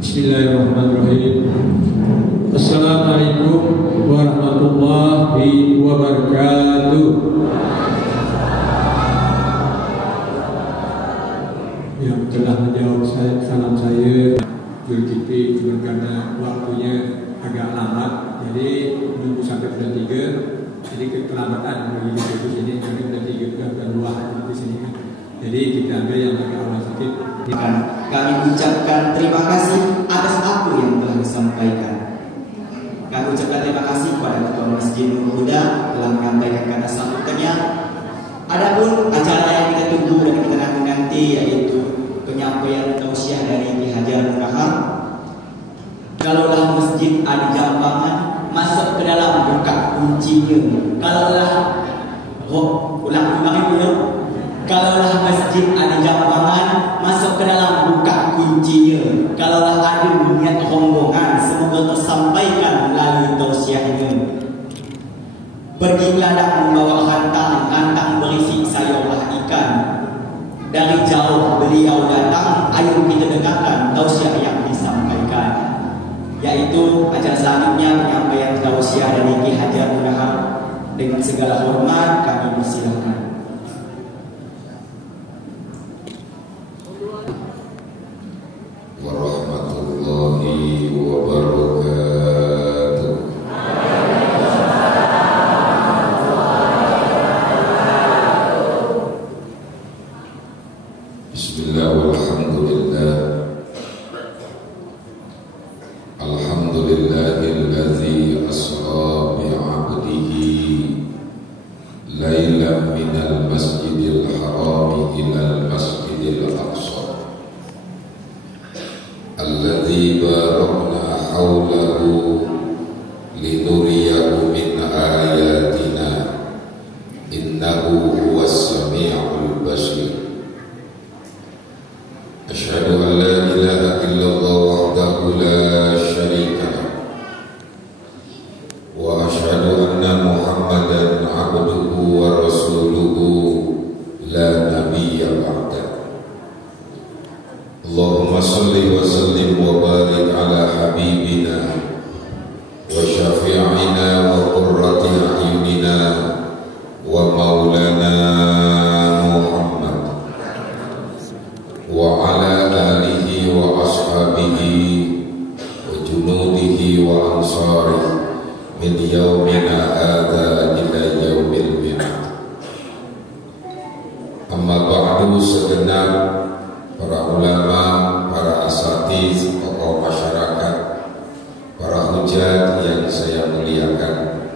Bismillahirrahmanirrahim. Assalamualaikum warahmatullahi wabarakatuh. Yang telah menjawab salam saya Zulkifli, cuma karena waktunya agak lambat, jadi menunggu sampai bulan 3, jadi keterlambatan begitu di sini karena bulan 3 bulan 2 di sini. Jadi kita ambil yang agak awal sedikit. Kami ucapkan terima kasih atas apa yang telah disampaikan. Kami ucapkan terima kasih kepada Ketua Masjid Nurul Huda telah menyampaikan kata sambutannya. Adapun acara yang kita tunggu dan kita nanti yaitu penyampaian tausiah dari Ki Hajar Munahar. Kalaulah masjid ada jambangan, masuk ke dalam buka kuncinya. Kalaulah masjid ada jambangan, masuk ke dalam buka kuncinya. Kalaulah ada niat rombongan, semoga tersampaikan melalui tausiahnya. Pergilah dan membawa kantang berisi sayurlah ikan. Dari jauh beliau datang, ayo kita dengarkan tausiah yang disampaikan. Yaitu acara selanjutnya penyampaian tausiah dari Ki Hajar Munahar. Dengan segala hormat kami persilakan. Warahmatullahi wabarakatuh. Bismillah walhamdulillah. Alhamdulillahilladzi asra bi'abdihi lailan minal masjidil harami ilal masjidil aqsa alladzi barakna haulahu linuriyahu min ayatina innahu huwas sami'ul basir. Asyhadu an la ilaha illallah wahdahu la syarika lah wa asyhadu anna Muhammadan abduhu wa rasuluhu la nabiyya ba'da. Allahumma salli wa sallim wa barik ala habibina wa syafi'ina wa qurrati a'yunina wa maulana Muhammad wa ala alihi wa ashabihi wa junudihi wa ansarihi min yaumina hadha ila yaumil mi'ad. Amma ba'du, segenap para ulama, para asatiz, tokoh masyarakat, para hujat yang saya muliakan,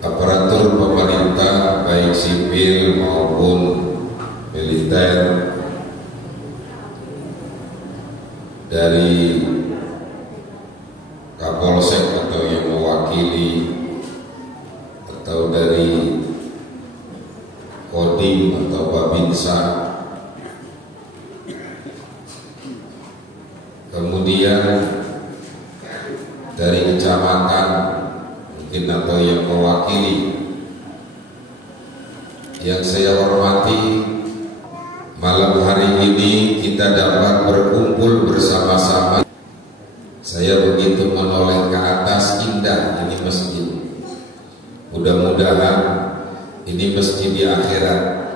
aparatur pemerintah baik sipil maupun militer, dari Kapolsek atau yang mewakili, atau dari Kodim atau Babinsa, kemudian dari kecamatan mungkin atau yang mewakili, yang saya hormati, malam hari ini kita dapat berkumpul bersama-sama. Saya begitu menoleh ke atas, indah ini masjid. Mudah-mudahan ini masjid di akhirat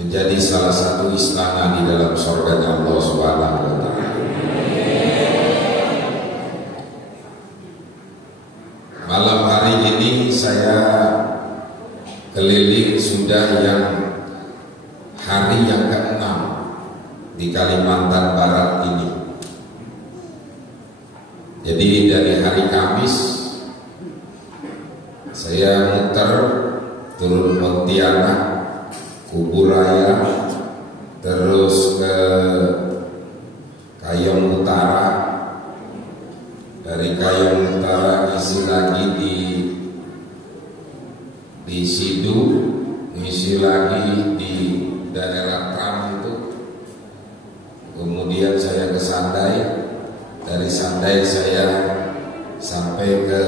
menjadi salah satu istana di dalam surganya Allah Subhanahu wa Ta'ala. Malam hari ini saya keliling sudah yang hari yang ke-6 di Kalimantan Barat ini. Jadi dari hari Kamis saya muter turun Pontianak, Kuburaya, terus ke Kayong Utara, dari Kayong Utara isi lagi di Sidu, isi lagi di daerah Tram itu, kemudian saya ke Sandai, dari Sandai saya sampai ke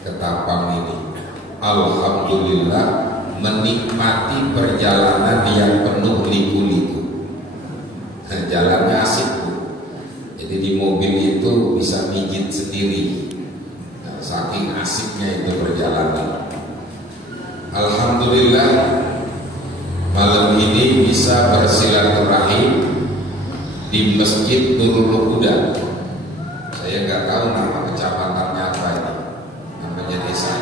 Ketapang ini. Alhamdulillah menikmati perjalanan yang penuh liku-liku. Nah, jalannya asik tuh. Jadi di mobil itu bisa mijit sendiri. Nah, saking asiknya itu perjalanan. Alhamdulillah malam ini bisa bersilaturahim di Masjid Nurul Huda. Saya nggak tahu nama kecamatannya apa ini. Namanya desa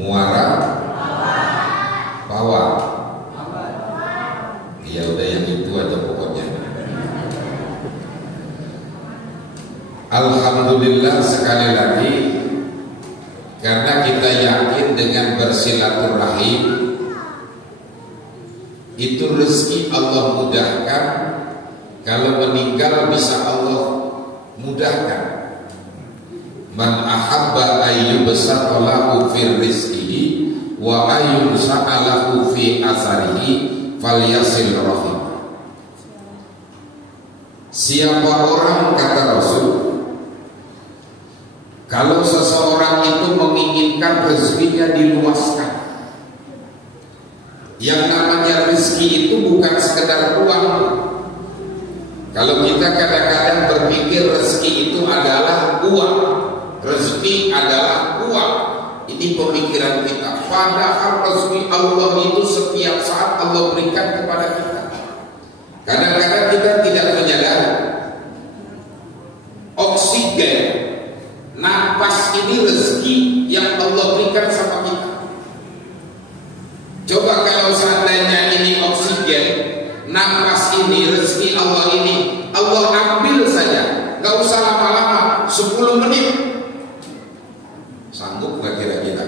Muara Pawa. Ya udah yang itu aja pokoknya. Alhamdulillah sekali lagi, karena kita yakin dengan bersilaturahim itu rezeki Allah mudahkan. Kalau meninggal bisa Allah mudahkan. Man ahabba ayyubsata lahu fir rizqihi wa ayyusa'a lahu fi asarihi falyasil rahim. Siapa orang, kata Rasul, kalau seseorang itu menginginkan rezekinya diluaskan. Yang namanya rezeki itu bukan sekedar uang. Kalau kita kadang-kadang berpikir rezeki itu adalah uang, rezeki adalah uang, ini pemikiran kita. Padahal rezeki Allah itu setiap saat Allah berikan kepada kita. Kadang-kadang kita tidak menyadari oksigen, napas ini rezeki yang Allah berikan sama kita. Coba kalau seandainya ini oksigen, napas ini, rezeki Allah ini, Allah ambil saja, gak usah lama-lama, 10 menit. Sanggup gak kira-kira?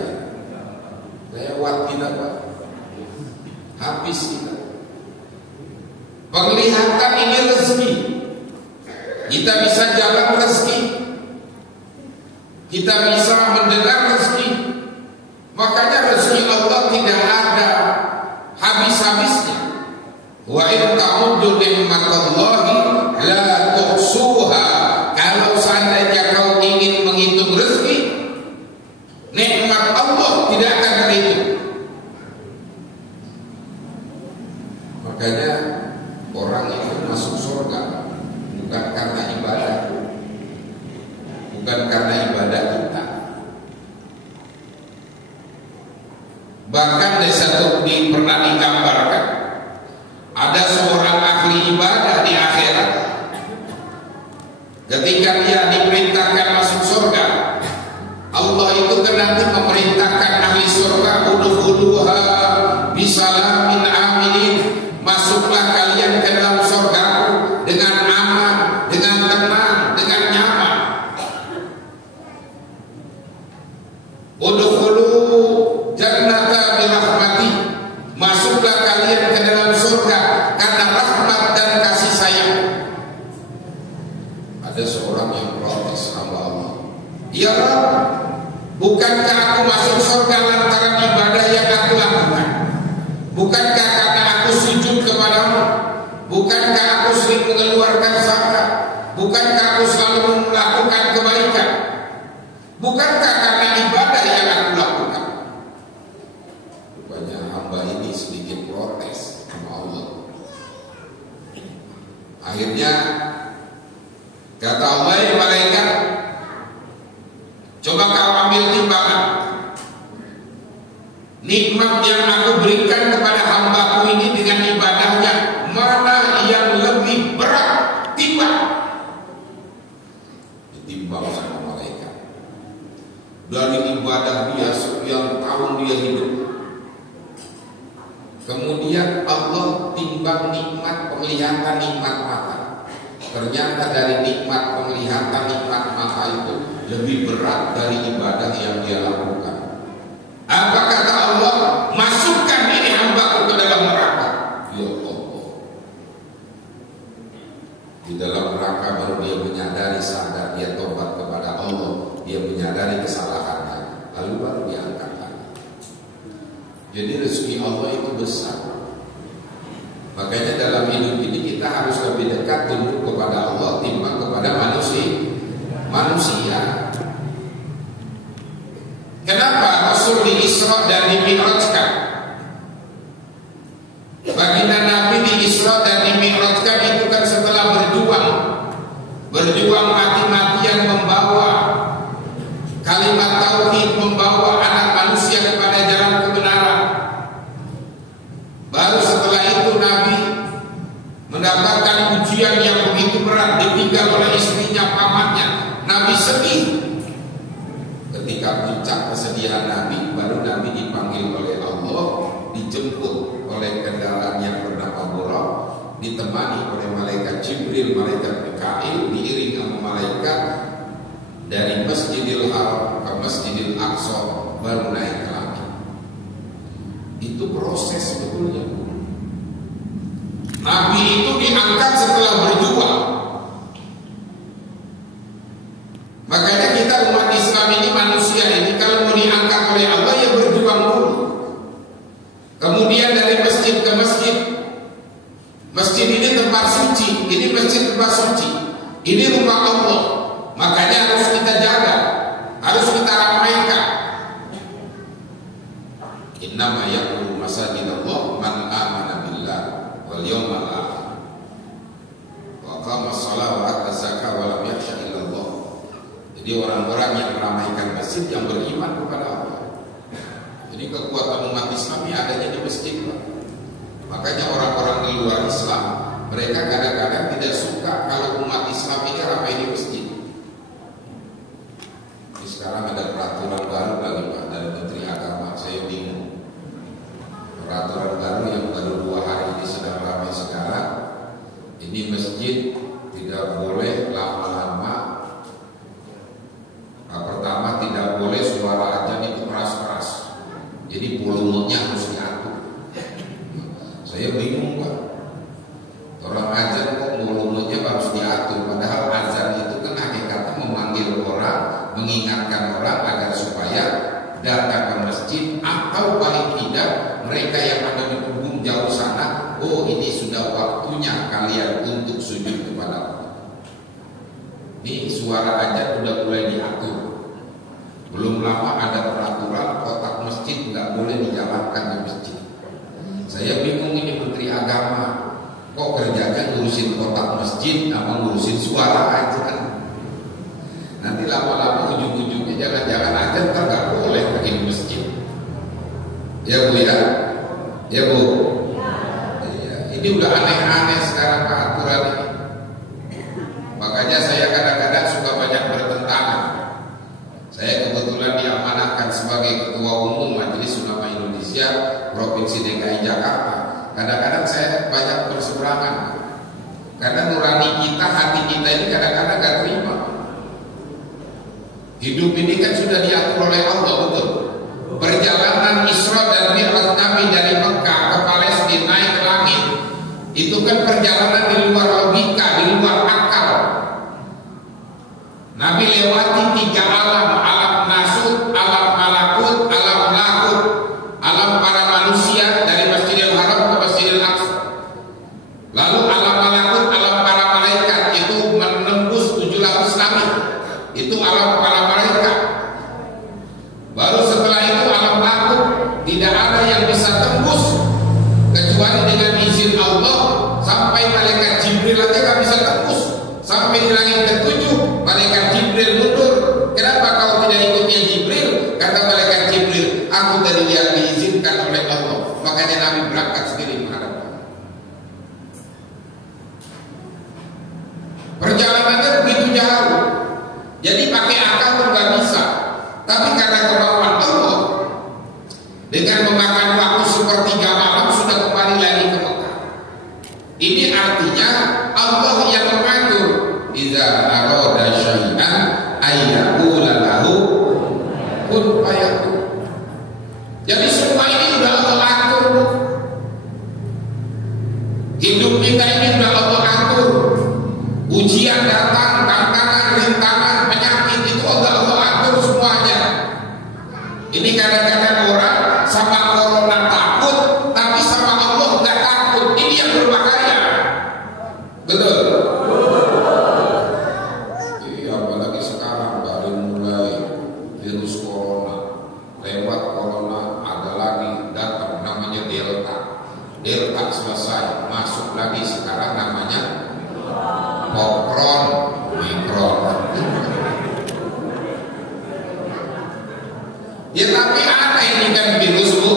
Lewat kita Pak, habis kita. Penglihatan ini rezeki, kita bisa jalan rezeki, kita bisa mendengar rezeki. Makanya rezeki Allah tidak ada habis-habisnya. Wa in ta'uddu ni'matallahi la tuhsuha. Kalau seandainya kau ingin menghitung rezeki, nikmat Allah tidak akan terhitung. Makanya orang itu masuk surga bukan karena ibadah, bukan karena ibadah kita. Bahkan pernah digambarkan ada seorang ahli ibadah di akhirat. Ketika dia diperintahkan masuk surga, Allah itu kan nanti memerintahkan ahli surga, udkhuluha bisalamin aminin, masuklah kalian ke dalam surga dengan aman, dengan tenang, dengan nyaman. Udkhulu jannata birahmati, masuklah kalian ke dalam surga karena rahmat dan kasih sayang. Ada seorang yang protes sama Allah, ya Rabb, bukankah aku masuk surga lantaran ibadah yang aku lakukan? Bukankah karena aku sujud kepadamu? Bukankah aku muslim mengeluarkan zakat? Bukankah aku selalu melakukan kebaikan? Bukankah karena ibadah yang aku lakukan? Rupanya hamba ini sedikit protes sama Allah. Akhirnya kata Allah, ya malaikat, coba kau ambil timbangan. Nikmat yang aku berikan kepada hambaku ini dengan ibadahnya, mana yang lebih berat timbang? Ditimbang sama malaikat. Dari ibadah dia sekian tahun dia hidup, kemudian Allah timbang nikmat penglihatan, nikmat mata. Ternyata dari nikmat penglihatan, nikmat mata itu lebih berat dari ibadah yang dia lakukan. Apa kata Allah? Masukkan ini hambaku ke dalam neraka. Ya Allah. Di dalam neraka baru dia menyadari, sadar, dia tobat kepada Allah, dia menyadari kesalahannya, lalu baru diangkat lagi. Jadi rezeki Allah itu besar. Makanya dalam hidup ini kita harus lebih dekat tunduk kepada Allah timbang kepada manusia. Kenapa Rasul di Isra dan di Mi'rajkan? Baginda Nabi di Isra dan di Mi'rajkan itu kan setelah berjuang mati-matian membawa kalimat tauhid, membawa anak manusia kepada jalan kebenaran. Baru setelah itu Nabi mendapatkan ujian yang begitu berat, ditinggal oleh istrinya, pamannya. Nabi sedih. Ketika puncak kesedihan Nabi, baru Nabi dipanggil oleh Allah, dijemput oleh kendaraan yang bernama Buraq, ditemani oleh malaikat Jibril, malaikat Mikail, diiring sama malaikat dari Masjidil Haram ke Masjidil Aqsa, baru naik ke langit. Itu proses sebetulnya. Nabi itu diangkat setelah berjuang. Makanya kita umat Islam ini, manusia ini, kalau mau diangkat oleh Allah ya berjuang dulu. Kemudian dari masjid ke masjid. Masjid ini tempat suci, ini masjid tempat suci, ini rumah Allah. Makanya harus kita jaga, harus kita ramaikan. Innama ya'muru masajidallah man amana billah wal yawmal akhir wa qama as-salata wa ata zakata wa lam yakhsha illa Allah. Jadi orang-orang yang meramaikan masjid yang beriman kepada Allah. Jadi kekuatan umat Islam ini adanya di masjid. Makanya orang-orang di luar Islam, mereka kadang-kadang tidak suka kalau umat Islam ini ramai di masjid. Jadi sekarang ada peraturan baru lagi Pak dari Menteri Agama, saya bingung. Peraturan baru yang baru 2 hari ini sedang ramai sekarang. Ini masjid tidak boleh lama-lama. Pertama, tidak boleh suara azan itu keras-keras. Jadi volumenya harus diatur. Saya bingung Pak. Orang azan kok volumenya harus diatur, padahal azan itu kan hakikatnya memanggil orang, mengingatkan orang agar supaya datang ke masjid, atau paling tidak mereka yang ada di punggung jauh sana, oh ini sudah waktunya kalian untuk sujud kepada Allah. Ini suara azan udah mulai diatur. Belum lama ada peraturan kotak masjid nggak boleh dijalankan di masjid. Saya bingung, ini Menteri Agama kok kerjanya ngurusin kotak masjid sama ngurusin suara azan. Nanti lama-lama ujung-ujungnya jangan-jangan azan kan nggak boleh pergi di masjid. Ya Bu ya, ya Bu. Ya, ini udah aneh-aneh sekarang Pak aturan ini. Makanya saya kadang-kadang suka banyak bertentangan. Saya kebetulan diamanahkan sebagai Ketua Umum Majelis Ulama Indonesia Provinsi DKI Jakarta. Kadang-kadang saya banyak berseberangan, karena nurani kita, hati kita ini kadang-kadang gak terima. Hidup ini kan sudah diatur oleh Allah, betul. Perjalanan Isra dan Mi'raj Nabi dari Mekah ke Palestina naik ke langit, itu kan perjalanan di luar logika, di luar akal. Nabi lewati 3 alam, alam nasut, alam malakut, alam lakut, alam para manusia dari Masjidil Haram ke Masjidil Aqsa. Lalu alam malakut, alam Itu alam para malaikat. Baru setelah itu alam malakut. Tidak ada yang bisa tembus kecuali dengan izin Allah. Sampai malaikat Jibril aja gak bisa tembus. Sampai di langit ke-7 malaikat Jibril mundur. Kenapa kau tidak ikutnya Jibril? Kata malaikat Jibril, aku tadi yang diizinkan oleh Allah. Makanya Nabi berangkat sendiri menghadap. Perjalanannya begitu jauh. Jadi pakai akal pun gak bisa. Tapi karena kemauan Allah, dengan memakan waktu sepertiga malam sudah kembali lagi ke Mekah. Ini artinya Allah yang mengatur. Iza arada syai'an ayyaqula lahu kun fayakun. Jadi semua ini sudah Allah atur. Hidup kita ini sudah Allah atur. Ujian datang, tantangan, rintangan, penyakit itu Allah atur semuanya. Ini kadang-kadang orang sama corona takut, tapi sama Allah nggak takut. Ini yang berbahaya. Betul. Iya, apalagi sekarang baru mulai virus corona. Lewat corona ada lagi datang namanya Delta. Delta selesai, masuk lagi sekarang namanya Omikron. Ya tapi aneh ini kan virus bu.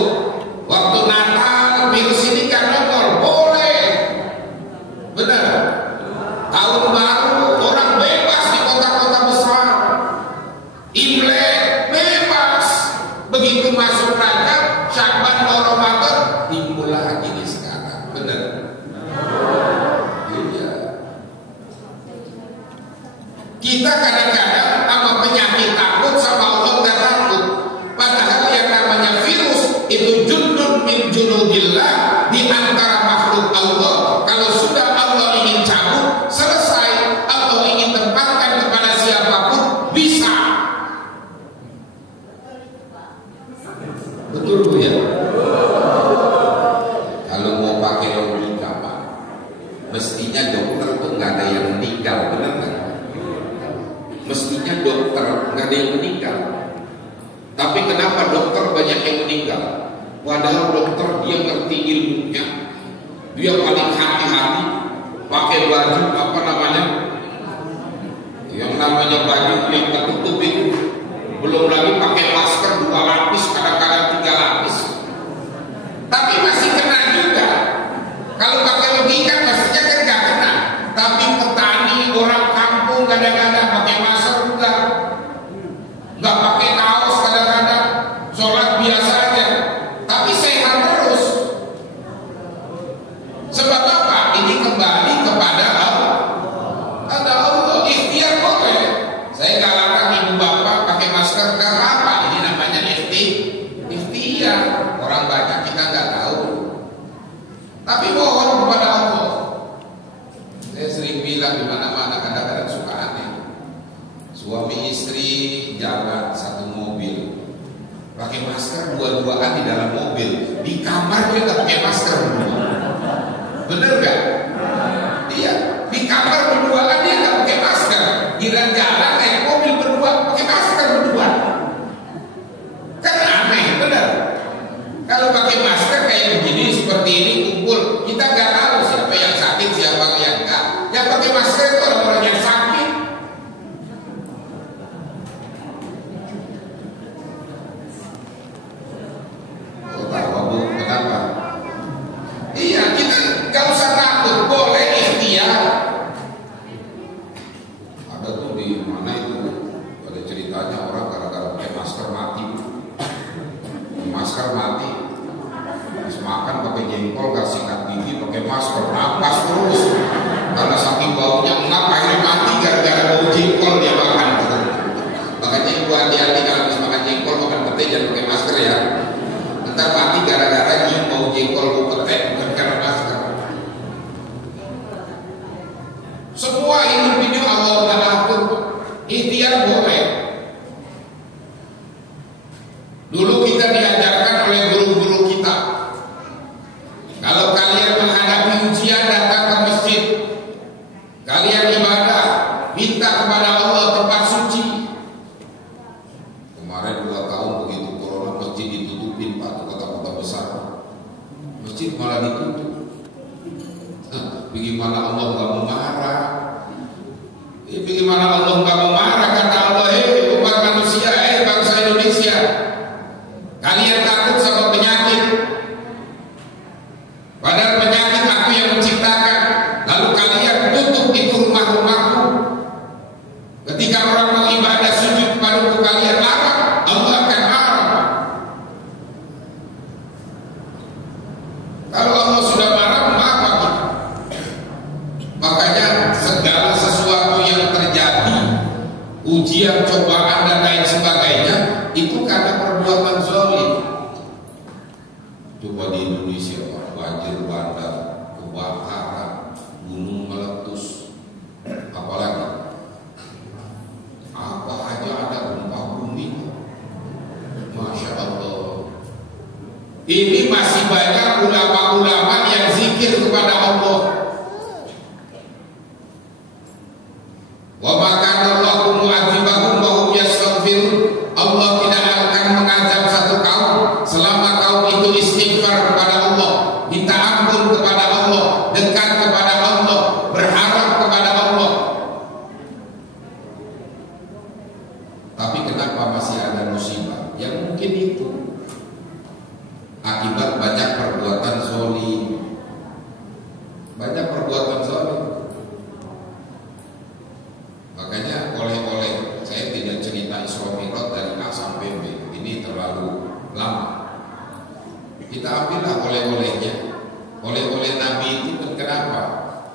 Waktu Natal virus ini kan nongol, boleh. Benar. Tahun baru orang bebas di kota-kota besar. Imlek bebas. Begitu masuk Rajab, Sya'ban, Ramadan timbul lagi di sekarang. Benar. Iya. Kita kadang-kadang sama penyakit takut, sama Allah nggak takut. Padahal yang namanya virus itu jundun min junudillah, di antara makhluk Allah. Kalau sudah Allah ingin cabut, selesai. Allah ingin tempatkan kepada siapapun, bisa. Betul bu ya? Kalau mau pakai logika pak, mestinya dokter tuh nggak ada yang meninggal, benar nggak? Mestinya dokter nggak ada yang meninggal. Tapi kenapa dokter banyak yang meninggal? Padahal dokter dia ngerti ilmunya, dia paling hati-hati, pakai baju apa namanya, yang namanya baju yang tertutup itu, belum lagi pakai masker 2 lapis, kadang-kadang 3 lapis. Tapi masih kena juga. Kalau pakai logika pastinya kan nggak kena. Tapi petani orang kampung kadang-kadang pakai masker enggak, nggak pakai kaos kadang-kadang, sholat biasa aja, tapi sehat terus. Sebab apa? Ini kembali kepada Allah. Ada Allah, ikhtiar boleh. Saya nggak larang ibu bapak pakai masker, karena apa? Ini namanya ikhtiar. Orang banyak kita nggak tahu. Tapi mohon kepada Allah. Saya sering bilang di mana-mana, kadang-kadang suka aneh. Suami istri jalan satu mobil, pakai masker dua-duaan di dalam mobil, di kamar dia nggak pakai masker berdua. Bener gak? Iya, di kamar berduaan dia nggak pakai masker, giliran jalan naik mobil berdua pakai masker berdua. Kan aneh, bener? Kalau pakai masker kayak begini, seperti ini kumpul, kita nggak tahu siapa yang sakit, siapa yang enggak. Yang pakai masker itu orang yang sakit. Kenapa? Iya, kita nggak usah takut marah, Allah nggak mau marah. Kata Allah, hei umat manusia, hei bangsa Indonesia, kalian takut sama penyakit, padahal penyakit aku yang menciptakan. Lalu kalian tutup itu rumah-rumahku. Ketika orang mau ibadah sujud padaku kalian larang, Allah akan marah. Kalau Allah sudah marah, maka kita. Makanya segala sesuatu yang terjadi, ujian, cobaan dan lain sebagainya, itu karena perbuatan zalim. Coba di Indonesia, banjir bandang, kebakaran, gunung meletus, apalagi apa aja ada gempa bumi. Masya Allah. Ini masih banyak ulama-ulama yang zikir kepada Allah. Wa makana Allahu mu'adzibahum wa hum yastaghfirun. Allah tidak akan mengazab satu kaum selama kaum itu istighfar kepada Allah, minta ampun kepada Allah, dekat kepada Allah, berharap kepada Allah. Tapi kenapa masih ada musibah? Yang mungkin itu akibat banyak perbuatan zalim. Banyak perbuatan zalim. Makanya oleh-oleh saya tidak cerita Isra Mi'raj dari A sampai B, ini terlalu lama. Kita ambillah oleh-olehnya. Oleh-oleh Nabi itu kan kenapa?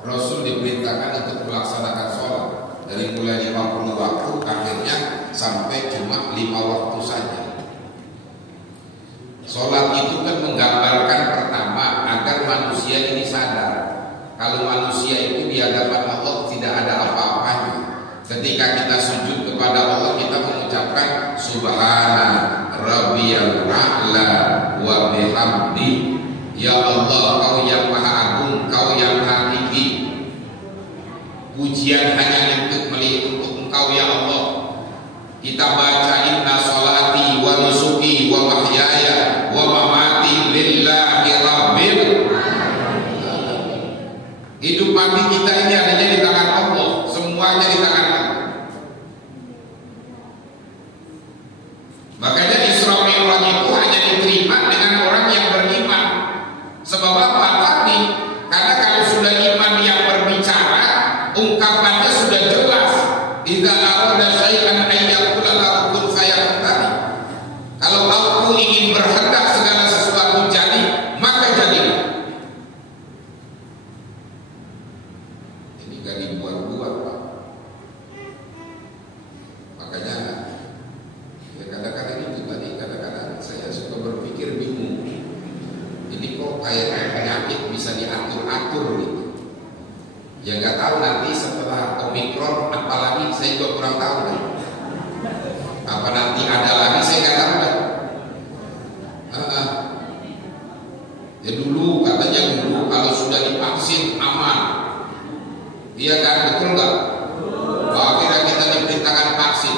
Rasul diperintahkan untuk melaksanakan sholat dari mulai 50 waktu akhirnya sampai cuma 5 waktu saja. Sholat itu kan menggambarkan pertama agar manusia ini sadar kalau manusia itu di hadapan Allah tidak ada apa-apanya. Ketika kita sujud kepada Allah, kita mengucapkan Subhana Rabbiyal A'la wa bihamdi. Ya Allah, Kau yang Maha Agung, Kau yang Maha Tinggi. Pujian hanya untuk Engkau ya Allah. Kita baca inna sholati wa nusuki wa mahyaya wa mamati lillahi rabbil. Hidup mati kita ini adanya di tangan Allah, semuanya di tangan Allah. Makanya Isra Mi'raj itu hanya diterima dengan orang yang beriman. Sebab apa tadi? Karena kalau sudah iman yang berbicara, ungkapannya sudah jelas. Idza arada syai'an ayyakula lahu kun fayakun. Kalau aku ingin berhendak segala sesuatu jadi, maka jadilah. Ini gak dibuat-buat, Pak. Makanya ya kadang-kadang itu tadi, kadang-kadang saya suka berpikir bingung. Ini kok kayak penyakit bisa diatur-atur gitu. Ya nggak tahu nanti setelah Omikron apalagi, saya juga kurang tahu kan. Apa nanti ada lagi saya nggak tahu kan. Ya dulu katanya kalau sudah divaksin aman. Iya kan, betul nggak? Akhirnya kita diperintahkan vaksin.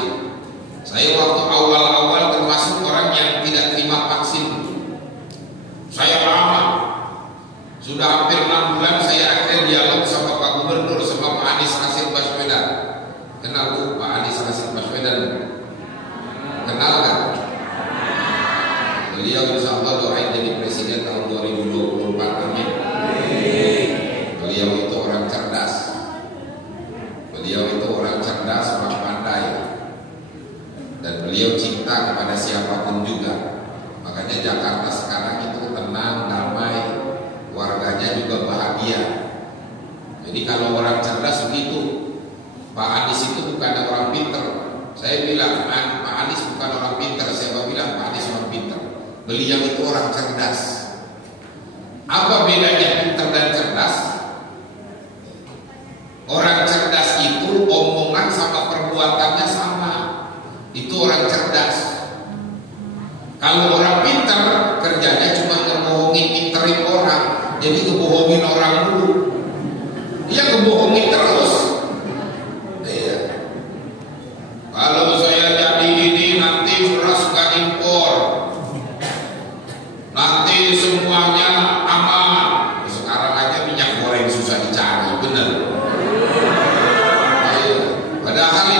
Saya waktu awal-awal termasuk orang yang tidak terima vaksin. Saya lama, sudah hampir 6 bulan saya akhirnya dialog sama Pak Gubernur, sama Pak Anies Rashid Baswedan. Kenal Bu Pak Anies Rashid Baswedan? Kenal kan? Beliau insya Allah doain jadi presiden tahun 2024, amin. Beliau itu orang cerdas. Beliau itu orang cerdas, orang pandai. Dan beliau cinta kepada siapapun juga. Makanya Jakarta sekarang itu tenang, damai, warganya juga bahagia. Jadi kalau orang cerdas begitu. Pak Anies itu bukan orang pinter. Saya bilang, Pak Anies bukan orang pinter. Siapa bilang Pak Anies orang pinter? Beliau itu orang cerdas. Apa bedanya pinter dan cerdas? Orang cerdas itu omongan sama perbuatannya sama. Itu orang cerdas. Kalau orang pintar kerjanya cuma ngebohongin, nginterin orang, jadi ngebohongin orang dulu. Dia ngebohongin terus. Iya. Kalau saya jadi ini nanti beras gak impor, nanti semuanya aman. Sekarang aja minyak goreng susah dicari, bener. Iya. Padahal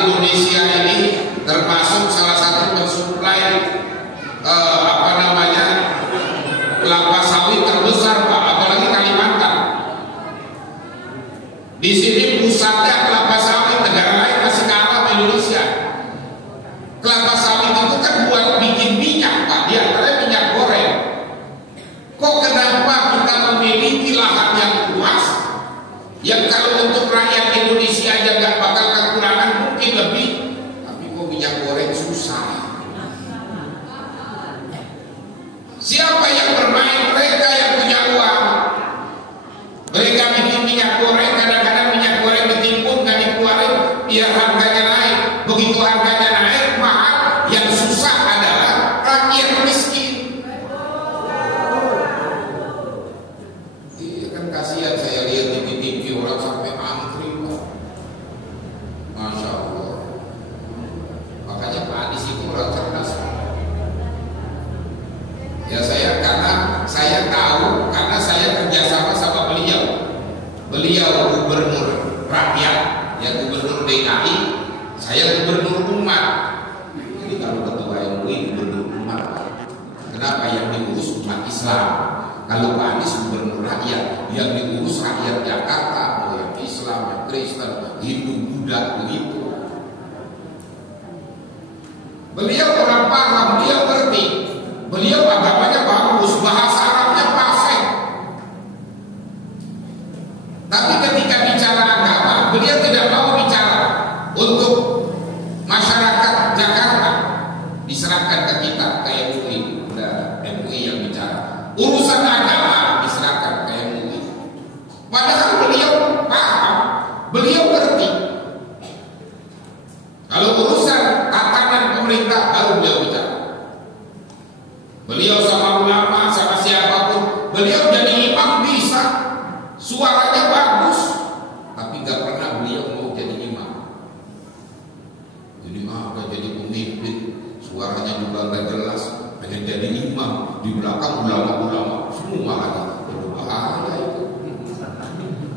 ya harganya naik. Begitu harganya naik, maka yang susah adalah rakyat miskin. Iya kan, kasihan saya lihat di TV orang sampai antri, Masya Allah. Makanya Pak Anies itu orang cerdas. Ya karena saya tahu, karena saya kerjasama sama beliau. Beliau gubernur rakyat, ya gubernur DKI, saya gubernur umat. Jadi kalau ketua MUI gubernur umat, kenapa yang diurus umat Islam? Kalau Pak Anies gubernur rakyat, yang diurus rakyat Jakarta, mau yang Islam, yang Kristen, Hindu, Buddha, begitu. Beliau orang paham, beliau ngerti. Beliau agamanya bagus, bahasa Arabnya fasih. Tapi ketika bicara agama, beliau tidak mau bicara untuk masyarakat Jakarta. Diserahkan ke kita, ke MUI. Udah MUI yang bicara. Urusan agama diserahkan ke MUI. Padahal beliau paham, beliau ngerti. Kalau urusan tatanan pemerintah baru beliau bicara. Beliau sama ulama, sama siapapun, beliau jadi imam bisa, suaranya bagus, tapi gak pernah beliau mau jadi imam. Jadi jadi pemimpin, suaranya juga gak jelas, pengen jadi imam, di belakang ulama-ulama semua lagi, berbahaya itu.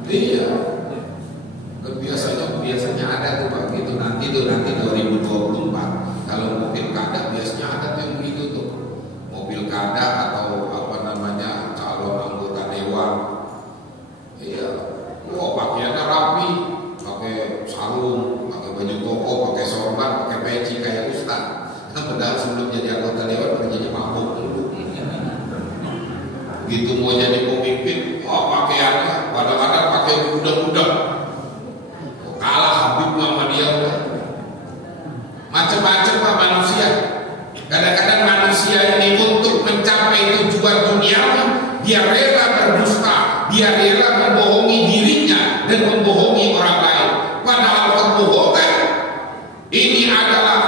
Iya, biasanya ada tuh Pak, gitu nanti 2024 kalau mau pilkada biasanya ada tuh yang begitu tuh. Pilkada atau apa namanya calon anggota dewan, iya, pakaiannya rapi, pakai sarung, pakai baju koko, pakai sorban, pakai peci kayak ustaz. Padahal sebelum jadi anggota dewan kerjanya mabuk dulu. Gitu mau jadi pemimpin, pakaiannya kadang-kadang pakai budak-budak. Kalah Habib sama dia, macam-macam Pak manusia. Kadang-kadang manusia ini untuk mencapai tujuan duniawi, dia rela berdusta, dia rela membohongi dirinya dan membohongi orang lain. Padahal kebohongan ini adalah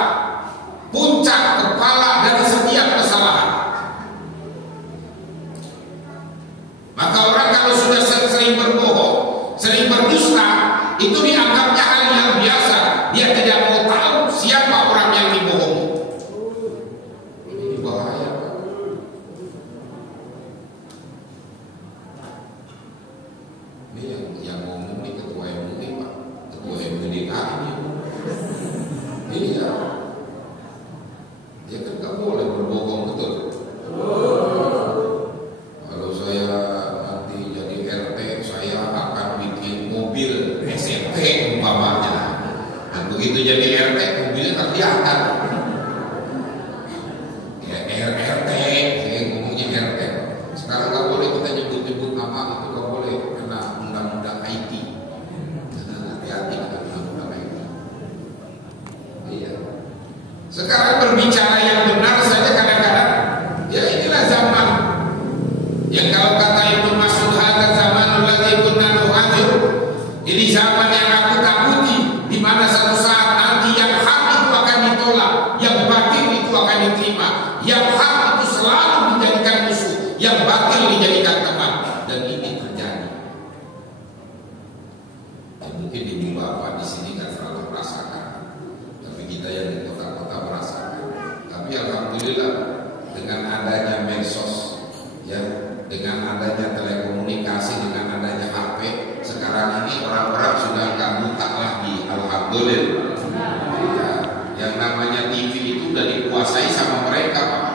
puncak kepala dari setiap kesalahan. Maka orang kalau sudah sering berbohong, sering berdusta, itu dianggapnya hal yang biasa. Dia tidak mau tahu siapa orang yang dibohongi. Yang ngomong di ketua MUI Pak, ketua MUI DKI. Iya, dia kan gak boleh berbohong, betul. Kalau saya nanti jadi RT, saya akan bikin mobil SMT umpamanya. Dan begitu jadi RT, mobilnya terlihat. Ya RT, saya ngomongnya RT. Sekarang gak boleh kita nyebut-nyebut nama itu, gak boleh kena undang-undang IT. Hati-hati kita undang-undang IT. Iya. Sekarang berbicara yang benar saja kadang-kadang, ya inilah zaman yang kalau kata Ibnu Mas'ud, hadza zamanul ladzi kunna nuhadzir. Ini zaman yang aku takuti, di mana satu saat nanti yang hak itu akan ditolak, yang batil itu akan diterima, yang hak itu selalu dijadikan musuh, yang batil dijadikan teman. Dan ini terjadi. Ya, mungkin ibu bapak di sini nggak terlalu merasakan, tapi kita yang di kota-kota merasakan. Tapi alhamdulillah dengan adanya medsos, ya, dengan adanya telekomunikasi, dengan adanya HP, sekarang ini orang-orang sudah nggak buta lagi. Alhamdulillah. Ya, yang namanya TV itu sudah dikuasai sama mereka, Pak.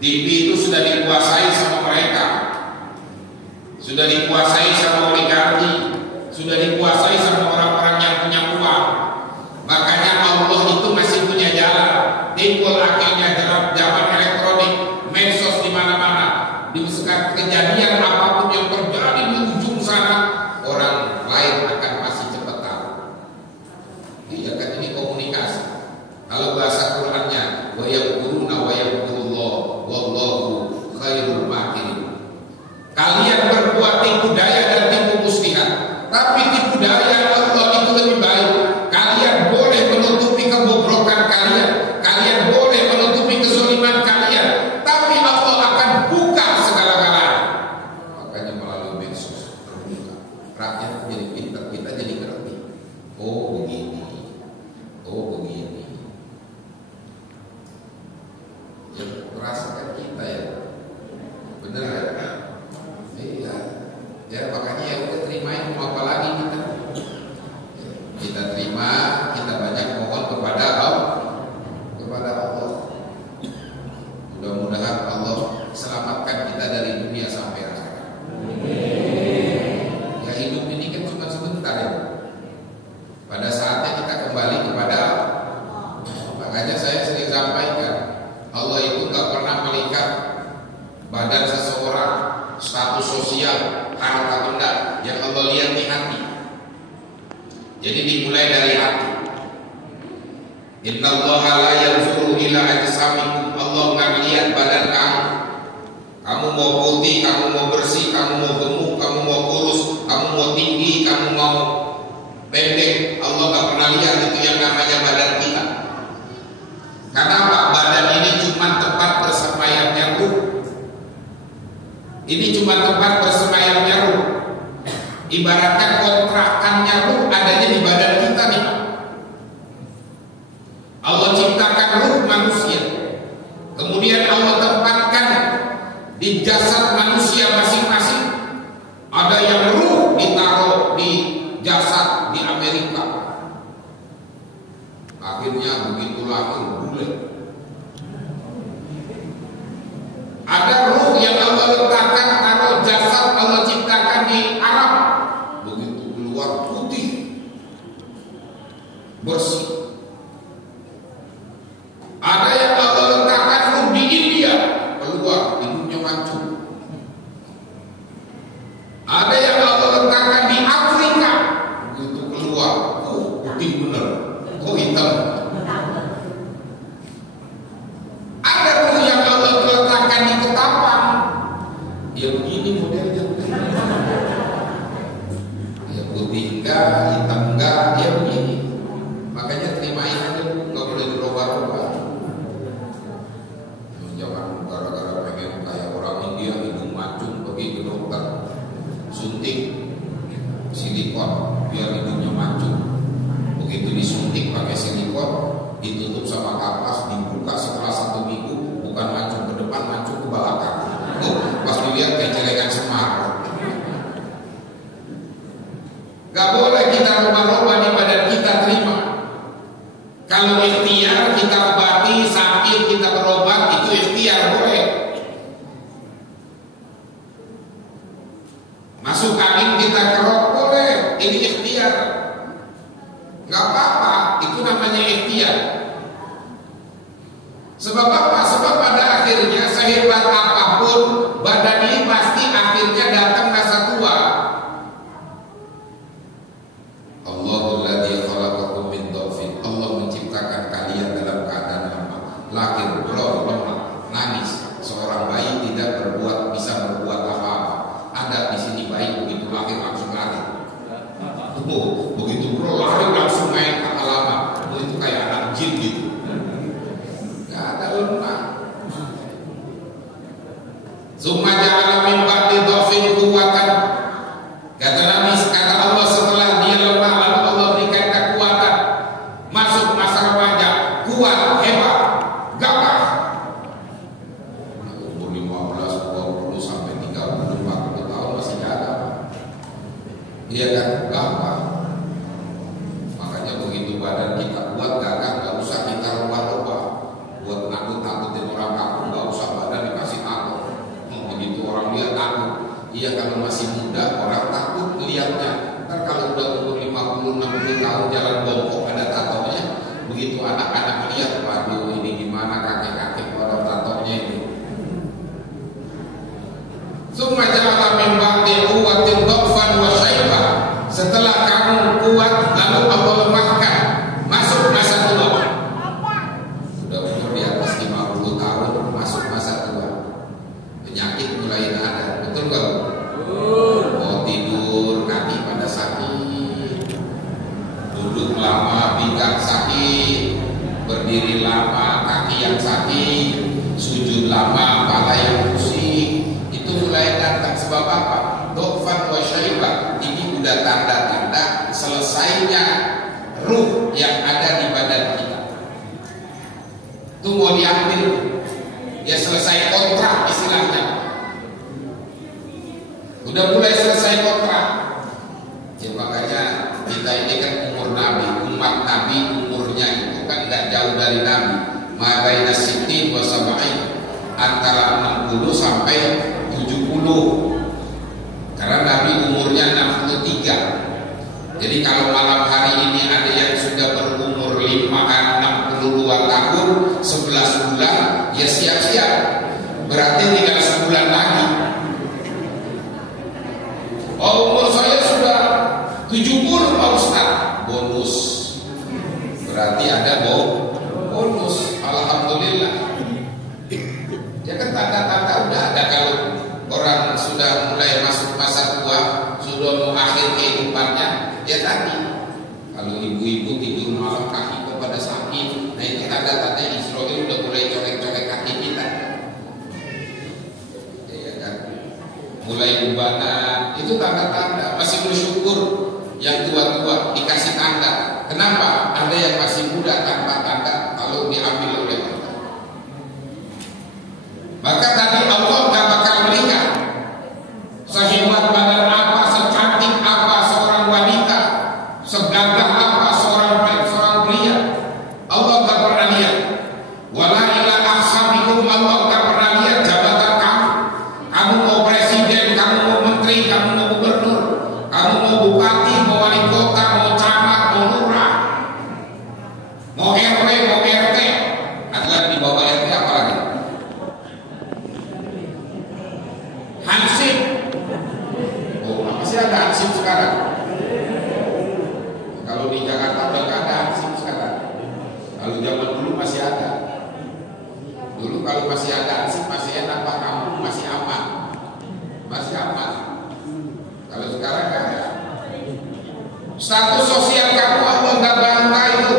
TV itu sudah dikuasai sama mereka, sudah dikuasai sama oligarki, sudah dikuasai sama orang-orang yang punya uang. Makanya Allah itu masih punya jalan. Timbul akhirnya zaman elektronik, medsos di mana-mana. Di kejadian apapun yang terjadi di ujung sana, orang lain akan masih cepat tahu. Iya kan, ini komunikasi. Kalau bahasa Qur'annya, wa yaquluna wa yaqulullah wallahu khairul makirin. Kalian berbuat tipu daya dan tipu muslihat, tapi tipu daya Allah itu lebih baik. kita terima, kita banyak mohon kepada Allah. Mudah-mudahan Allah selamatkan kita dari dunia sampai akhirat. Ya, hidup ini kan cuma sebentar ya. Pada saatnya kita kembali kepada Allah. Makanya saya sering sampaikan, Allah itu gak pernah melihat badan seseorang, status sosial, harta benda. Yang Allah lihat di hati. Jadi dimulai dari hati. Innallaha la yanzuru ila ajsamikum. Allah nggak lihat badan kamu. Kamu mau putih, kamu mau bersih, kamu mau gemuk, kamu mau kurus, kamu mau tinggi, kamu mau pendek. Allah nggak pernah lihat itu yang namanya badan kita. Karena apa? Badan ini cuma tempat bersemayamnya ruh. Ini cuma tempat bersemayamnya ruh. Ibaratnya kontrakannya ruh adanya di badan kita nih. Allah ciptakan ruh manusia, kemudian Allah tempatkan di jasad manusia masing-masing. Ada yang ruh ditaruh di jasad di Amerika, akhirnya begitu lahir bulat. Ada ruh yang Allah letakkan taruh jasad Allah ciptakan di Arab, begitu keluar putih bersih. Ada yang Allah letakkan ruh di India, keluar hidungnya mancung. Ada yang Allah letakkan di Afrika, begitu keluar, putih bener, hitam. Ada ruh yang Allah letakkan di Ketapang, ya begini modelnya. Ya putih enggak, hitam enggak, ya begini. Makanya terimain aja, nggak boleh dirubah-rubah. Jangan gara-gara pengen kayak orang India hidung mancung pergi ke dokter suntik silikon biar hidungnya mancung. Begitu disuntik pakai silikon, ditutup sama kapas, dibuka setelah 1 minggu, bukan mancung ke depan, mancung ke belakang. Pas dilihat kayak celengan semar. Gak boleh kita rubah-rubah di badan kita, terima. Kalau ikhtiar kita obati, sakit kita berobat, itu ikhtiar boleh. Masuk angin kita kerok boleh, ini ikhtiar. Gak apa-apa, itu namanya ikhtiar. Sebab apa? Sebab pada akhirnya sehebat apapun badan ini pasti akhirnya datang masa tua. Allahul ladzi khalaqakum min dhafin. Allah menciptakan kalian dalam keadaan lemah, lahir lemah, nangis. Seorang bayi tidak bisa berbuat apa-apa. Ada di sini bayi begitu lahir langsung lari. Begitu lari langsung main kata lama. Itu kayak anak jin gitu. Gak ada lemah. Summa ja'ala min ba'di dhafin quwwatan. Kata Nabi, kata Allah, setelah dia lemah lalu Allah berikan kekuatan. Masuk masa remaja, kuat, hebat, gagah. Umur 15, 20 sampai 30, 40 tahun masih gagah. Iya kan? Gagah. Makanya begitu badan kita kuat, gagah, gak usah kita rubah-rubah. Buat nakut-nakutin orang kampung, gak usah badan dikasih takut. Begitu orang lihat takut. Iya, kalau masih muda orang takut melihatnya. Ntar kalau udah umur 50, 60 tahun jalan bongkok ada tatonya. Begitu anak-anak lihat, waduh ini gimana kakek-kakek ada tatonya ini. Summa ja'ala min ba'di quwwatin dhafan wa syaiba. Setelah kamu kuat lalu Allah lemahkan, masuk masa tua. Sudah umur di atas 50 tahun masuk masa tua. Penyakit mulai ada, betul nggak? Mau tidur kaki pada sakit, duduk lama pinggang sakit, berdiri lama kaki yang sakit, sujud lama kepala yang pusing. Itu mulai datang. Sebab apa? Dhafan wa syaiba. Ini udah tanda-tanda selesainya ruh yang ada di badan kita. Itu mau diambil, ya selesai kontrak istilahnya. Udah mulai selesai kontrak. Ya makanya kita ini kan umur 60 umat Nabi umurnya itu kan tidak jauh dari Nabi, mabaina sittin wa sab'in, antara 60 sampai 70. Karena Nabi umurnya 63. Jadi kalau malam hari ini ada yang sudah berumur 62 tahun 11 bulan, ya siap-siap, berarti tinggal sebulan lagi. Oh, umur saya sudah 70 Pak Ustaz, bonus. Berarti ada bonus. Alhamdulillah. Ya kan tanda-tanda udah ada kalau orang sudah mulai masuk masa tua, sudah mau akhir kehidupannya. Ya tadi, kalau ibu-ibu tidur malam kaki kepada sakit, nah itu tanda-tanda Israel udah mulai colek-colek kaki kita. Ya kan? Mulai ubanan, itu tanda-tanda. Masih bersyukur yang tua-tua dikasih tanda. Kenapa? Ada yang masih muda tanpa tanda kalau diambil oleh Allah. Maka tadi Allah gak bakal melihat sehebat badan apa, secantik apa seorang wanita, segagah apa seorang pria. Allah gak pernah lihat. Wala ila ahsabikum, Allah gak pernah lihat jabatan kamu. Kamu mau presiden, kamu mau menteri, kamu mau gubernur, kamu mau bupati, mau wali kota, mau camat, mau lurah, mau RW, mau RT. Adalah di bawah RT apa lagi? Hansip. Oh, masih ada hansip sekarang. Kalau di Jakarta udah nggak ada hansip sekarang. Kalau zaman dulu masih ada. Dulu kalau masih ada hansip masih enak, Pak, kamu masih aman. Masih aman. Kalau sekarang nggak ada. Status sosial kamu Allah nggak bangga itu.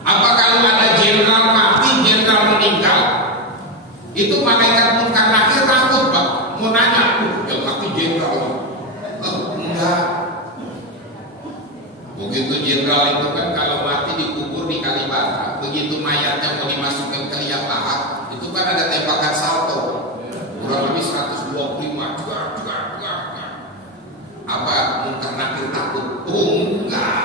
Apa kalau ada jenderal mati, jenderal meninggal, itu malaikat munkar nakir takut, Pak, mau nanya, yang mati jenderal. Enggak. Begitu jenderal itu kan kalau mati dikubur di Kalibata, begitu mayatnya mau dimasukkan ke liang lahat, itu kan ada tembakan salto, kurang lebih 125. Apa munkar nakir takut? Oh enggak.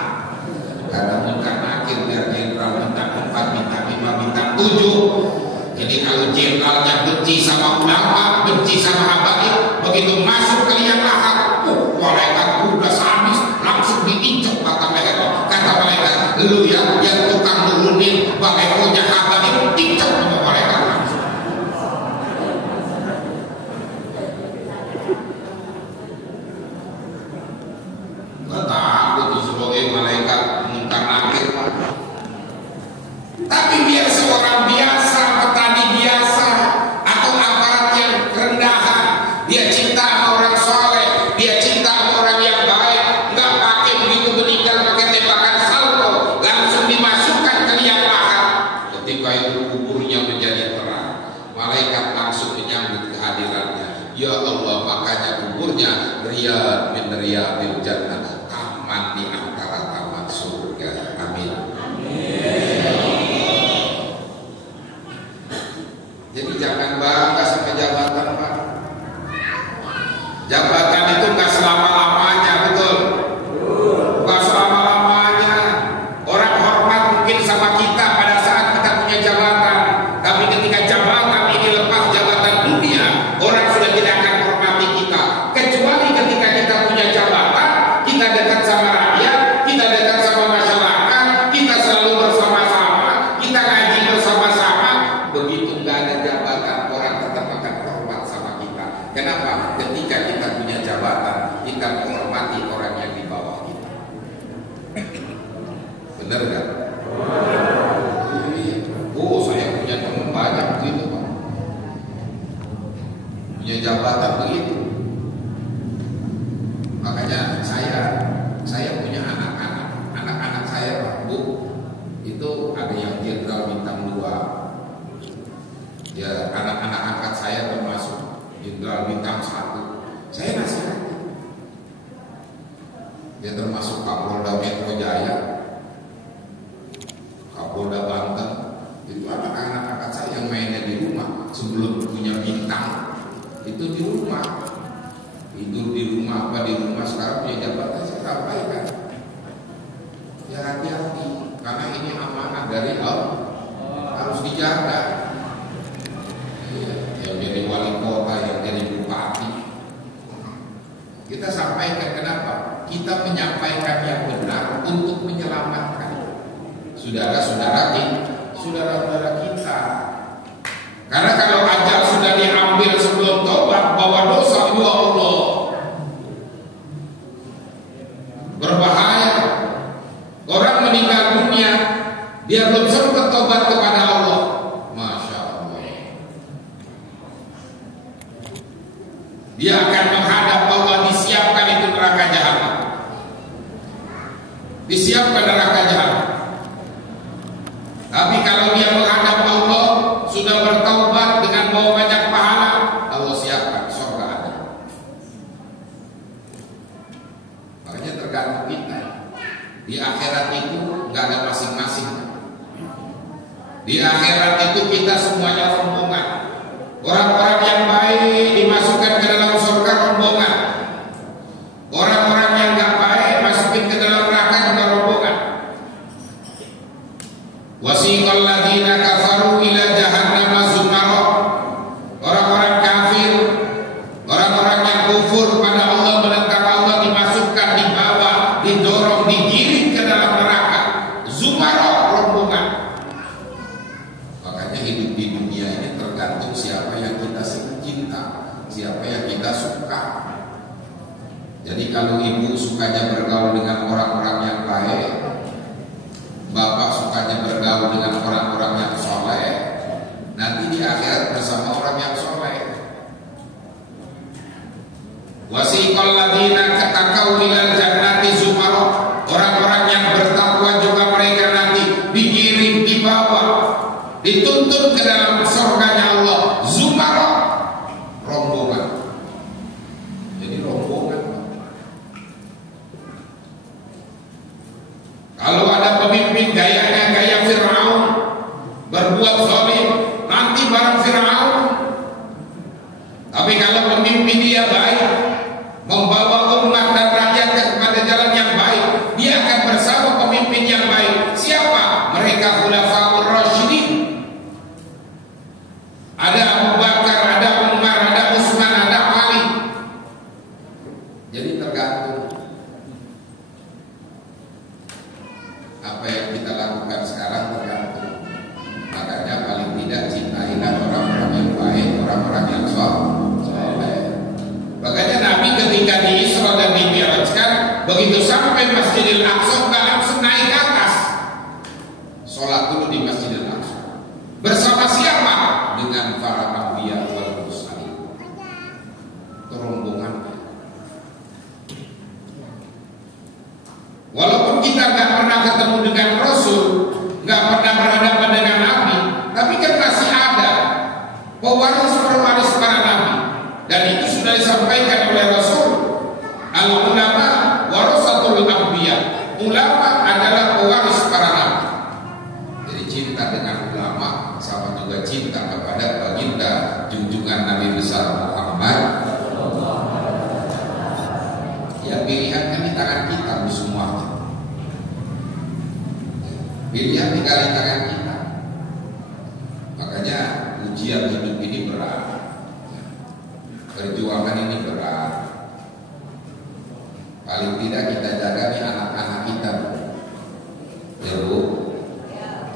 Karena munkar nakir dari jenderal bintang 4, bintang 5, bintang 7. Jadi kalau jenderalnya benci sama ulama, benci sama habaib, begitu masuk ke liang lahat, malaikat udah sadis, langsung diinjak kata malaikat, lu ya yang tukang nurunin balehonya habaib, injak sama malaikat langsung. Gak takut tuh sebagai malaikat munkar nakir, Pak. Tapi biar seorang biasa, petani biasa, atau aparat yang rendahan, dia cinta sama orang soleh, dia cinta sama orang yang baik, nggak pakai begitu meninggal pakai tembakan salto, langsung dimasukkan ke liang lahat. Ketika itu kuburnya menjadi terang, malaikat langsung menyambut kehadirannya. Ya Allah, makanya kuburnya riyad min riyadil jannah, taman di antara taman surga. Amin. Jadi jangan bangga sama jabatan, Pak. Jabatan itu nggak selama-lamanya, betul? Nggak selama-lamanya. Orang hormat mungkin sama kita pada saat kita punya jabatan, tapi ketika jabatan ini lepas, jabatan dunia, orang sudah tidak akan hormati kita. Kecuali ketika kita punya jabatan, kita dekat sama rakyat, kita dekat sama masyarakat, kita selalu bersama-sama, kita ngaji bersama-sama. Begitu nggak ada jabatan, orang tetap akan hormat sama kita. Kenapa? Ketika kita punya jabatan, kita menghormati orang yang di bawah kita. Benar nggak? Oh, saya punya teman banyak begitu, Pak. Punya jabatan begitu. Makanya saya punya anak-anak saya, Pak, Bu, itu ada yang jenderal bintang 2. Ya, anak-anak angkat saya termasuk jenderal bintang 1. Saya nasihati. Dia termasuk Kapolda Metro Jaya, Kapolda Banten. Itu anak-anak angkat saya yang mainnya di rumah sebelum punya bintang. Itu di rumah. Tidur di rumah, apa di rumah, sekarang punya jabatan, saya sampaikan. Ya hati-hati, karena ini amanah dari Allah, harus dijaga. Yang jadi wali kota, yang jadi bupati, kita sampaikan. Kenapa? Kita menyampaikan yang benar untuk menyelamatkan saudara-saudara kita. Karena kalau ajal sudah diambil sebelum tobat, bawa dosa, ya Allah, berbahaya. Orang meninggal dunia, dia belum sempat tobat kepada Allah. Masya Allah, dia akan menghadap Allah. Disiapkan itu neraka jahanam, disiapkan neraka jahanam. Tapi kalau dia menghadap Allah, sudah bertaubat dengan bawa banyak pahala, Allah siapkan surga ada. Makanya tergantung kita. Di akhirat itu nggak ada masing-masing. Di akhirat itu kita semuanya rombongan. Orang-orang yang baik dimasukkan ke dalam surga rombongan. Orang-orang yang nggak baik masukin ke dalam neraka juga rombongan. Wasiqal ladzina kafaru ila jahannama zumara. Orang-orang kafir, orang-orang yang kufur pada Allah, menentang Allah, dimasukkan, dibawa, didorong, digiring ke dalam neraka. Zumara, rombongan. Makanya hidup di dunia ini tergantung siapa yang kita cinta, siapa yang kita suka. Jadi kalau ibu sukanya bergaul dengan orang-orang yang baik, bapak sukanya bergaul dengan orang-orang yang soleh, nanti di akhirat bersama orang yang soleh. Wasiqal ladzina taqaw ilal jannati zumara. Orang-orang yang bertakwa juga mereka nanti digiring, dibawa, dituntun ke dalam surganya Allah. Zumara, rombongan. Jadi rombongan. Kalau ada pemimpin gayanya gaya Fir'aun, berbuat zalim, nanti bareng Fir'aun. Tapi kalau pemimpin dia baik, membawa umat dan rakyat kepada jalan yang baik, dia akan bersama pemimpin yang baik. Siapa? Mereka khulafaur rasyidin. Ada Abu Bakar, ada Umar, ada Utsman, ada Ali. Jadi tergantung apa yang kita lakukan sekarang, tergantung. Makanya paling tidak cintailah orang-orang yang baik, orang-orang yang soleh. Makanya Nabi ketika di Isra dan di Mi'rajkan, begitu sampai Masjidil Aqsa, nggak langsung naik ke atas, sholat dulu di Masjidil Aqsa. Bersama siapa? Dengan para anbiya wal mursalin. Rombongan. Walaupun kita nggak pernah ketemu dengan Rasul, nggak pernah berhadapan dengan Nabi, tapi kan masih ada pewaris para Nabi. Dan itu sudah disampaikan oleh Rasul. Al-ulama warasatul anbiya. Ulama adalah pewaris para Nabi. Jadi cinta dengan ulama sama juga cinta kepada baginda junjungan Nabi besar Muhammad. Ya, pilihan kan di tangan kita semuanya. Pilihan tinggal di tangan kita. Makanya ujian hidup ini berat. Perjuangan ini berat. Paling tidak kita jaga nih anak-anak kita. Ya Bu,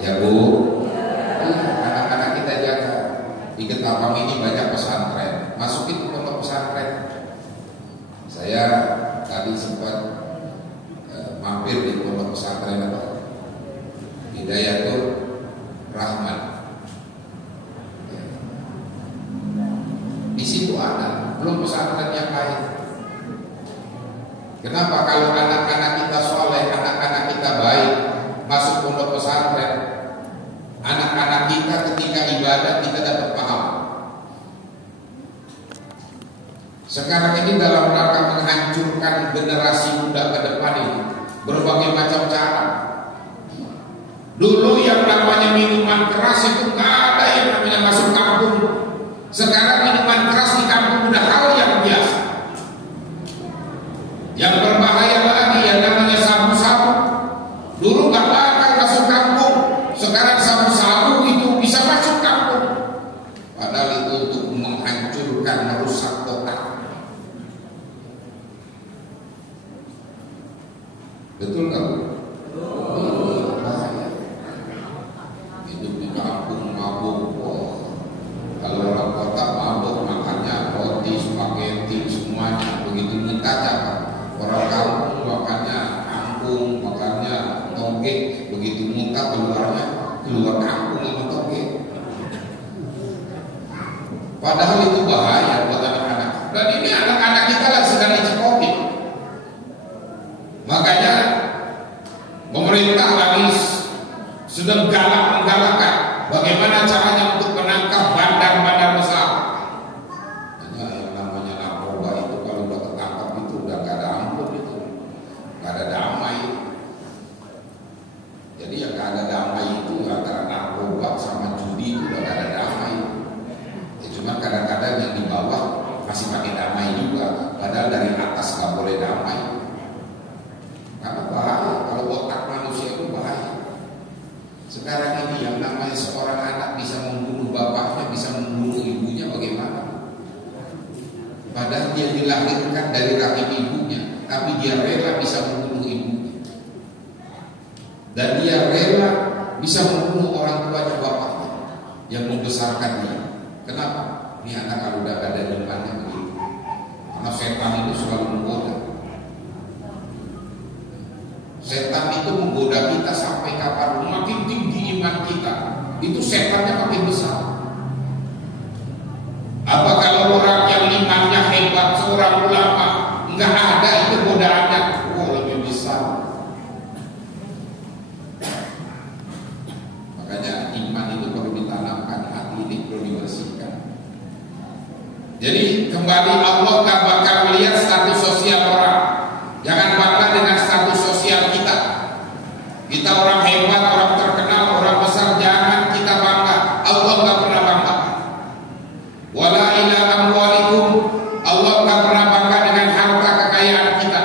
ya Bu, anak-anak kita jaga. Di Ketapang ini banyak pesantren, masukin ke pondok pesantren. Saya tadi sempat mampir di pondok pesantren apa? Hidayatul Rahman. Di situ ada, belum pesantren yang lain. Kenapa? Kalau anak-anak kita soleh, anak-anak kita baik, masuk pondok pesantren, anak-anak kita ketika ibadah kita dapat paham. Sekarang ini dalam rangka menghancurkan generasi muda ke depan ini, berbagai macam cara. Dulu yang namanya minuman keras itu nggak ada yang namanya masuk kampung. Sekarang minuman keras di kampung udah hal yang biasa. Yang berbahaya lagi yang namanya sabu-sabu. Dulu nggak akan masuk kampung, sekarang sabu-sabu itu bisa masuk kampung. Padahal itu untuk menghancurkan, merusak kota. Betul nggak? Bahaya. Hidup di kampung mabuk. Kalau orang kota mabuk makannya roti, spaghetti, semuanya begitu muntah. Orang kampung makannya kangkung, makannya toge, begitu muntah keluar kangkung sama toge. Padahal itu bahaya buat anak-anak. Dan ini anak-anak kita lagi sedang dicekokin. Makanya pemerintah lagi sedang menggalakkan bagaimana caranya untuk menangkap bandar-bandar besar. Hanya yang namanya narkoba itu kalau udah ketangkap itu udah gak ada ampun, itu gak ada damai. Jadi yang gak ada damai itu antara narkoba sama judi itu udah gak ada damai. Ya, cuma kadang-kadang yang di bawah masih pakai damai juga, padahal dari atas gak boleh damai. Karena bahaya, kalau otak manusia itu bahaya. Sekarang ini yang namanya seorang anak bisa membunuh bapaknya, bisa membunuh ibunya, bagaimana? Padahal dia dilahirkan dari rahim ibunya, tapi dia rela bisa membunuh ibunya. Dan dia rela bisa membunuh orang tuanya, bapaknya yang membesarkan dia. Kenapa? Ini anak kalau udah ada depannya begitu. Karena setan itu selalu menggoda. Setan itu menggoda kita sampai kapan? Makin tinggi iman kita, itu setannya makin besar. Apa kalau orang yang imannya hebat, seorang ulama, nggak ada itu godaannya, lebih besar. Makanya iman itu perlu ditanamkan, hati ini perlu dibersihkan. Jadi kembali Allah gak bakal melihat status sosial orang. Jangan bangga dengan status sosial kita. Kita orang hebat, orang terkenal, orang besar, jangan kita bangga. Allah gak pernah bangga. Wala ila amwalikum, Allah gak pernah bangga dengan harta kekayaan kita.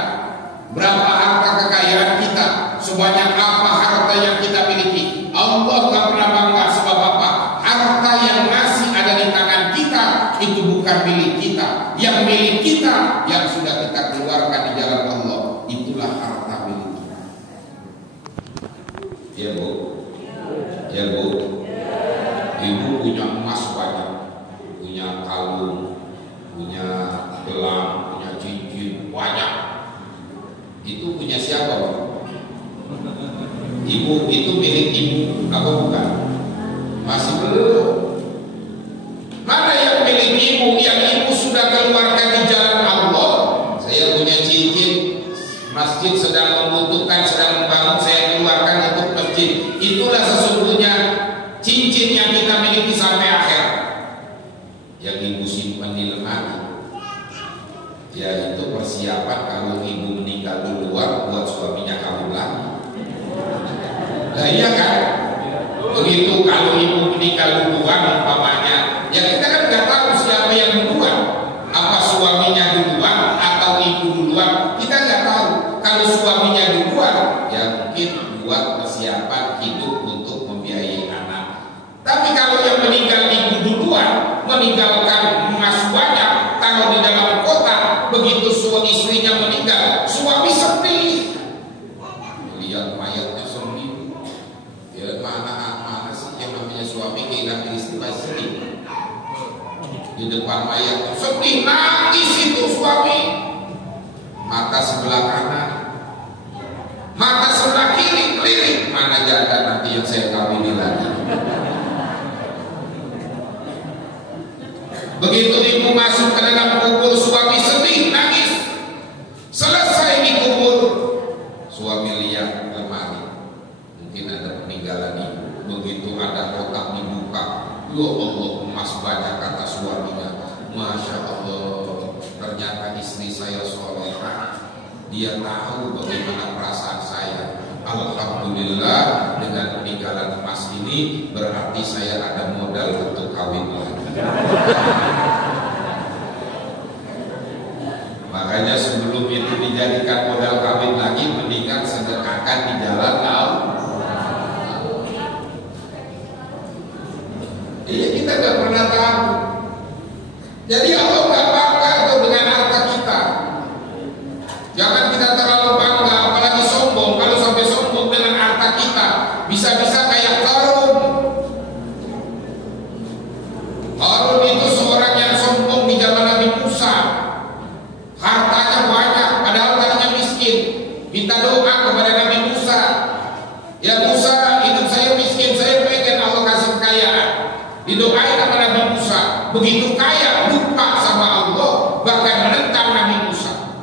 Berapa harta kekayaan kita, sebanyak apa harta yang kita miliki, Allah gak pernah bangga. Sebab apa? Harta yang masih ada di tangan kita itu bukan milik kita. Yang milik kita yang sudah kita keluarkan di jalan Allah, itulah harta milik kita. Ya Bu, ya Bu. Ibu punya emas banyak, punya kalung, punya gelang, punya cincin banyak. Itu punya siapa Bu? Ibu itu milik ibu, apa bukan? Masih belum. Mana yang milik ibu? Yang ibu sudah keluarkan di jalan Allah. Saya punya cincin, masjid sedang membutuhkan, sedang membangun, saya keluarkan untuk masjid. Itulah sesungguhnya cincin yang kita miliki sampai akhir. Yang ibu simpan di lemari, ya itu persiapan kalau ibu meninggal duluan buat suaminya kawin lagi. Nah iya kan? Begitu kalau ibu meninggal duluan umpamanya, ya kita kan nggak tahu siapa yang duluan, apa suaminya duluan atau ibu duluan, kita nggak tahu. Kalau suaminya duluan, ya mungkin buat persiapan hidup untuk membiayai anak. Tapi kalau yang meninggal ibu duluan, meninggalkan emas banyak, taruh di dalam kotak, begitu suami istrinya meninggal, suami sedih, lihat mayatnya sedih. Ya mana sih yang namanya suami kehilangan istri sedih. Di depan mayat sedih, nangis itu suami. Mata sebelah kanan, mata sebelah kiri keliling, mana janda nanti yang saya kawini lagi. Begitu ibu masuk ke dalam kubur, suami sedih, nangis. Selesai dikubur, suami lihat lemari, mungkin ada peninggalan ibu. Begitu ada kotak dibuka, ya Allah, emas banyak, kata suaminya. Masya Allah, ternyata istri saya solehah. Dia tahu bagaimana perasaan saya. Alhamdulillah, dengan peninggalan emas ini berarti saya ada modal untuk kawin lagi. Makanya sebelum itu dijadikan modal kawin lagi, mendingan sedekahkan di jalan Allah. bisa-bisa kayak Qarun. Qarun itu seorang yang sombong di zaman Nabi Musa. Hartanya banyak, padahal tadinya miskin. Minta doa kepada Nabi Musa. Ya Musa, hidup saya miskin, saya pengen Allah kasih kekayaan. Didoain sama Nabi Musa. Begitu kaya, lupa sama Allah, bahkan menentang Nabi Musa.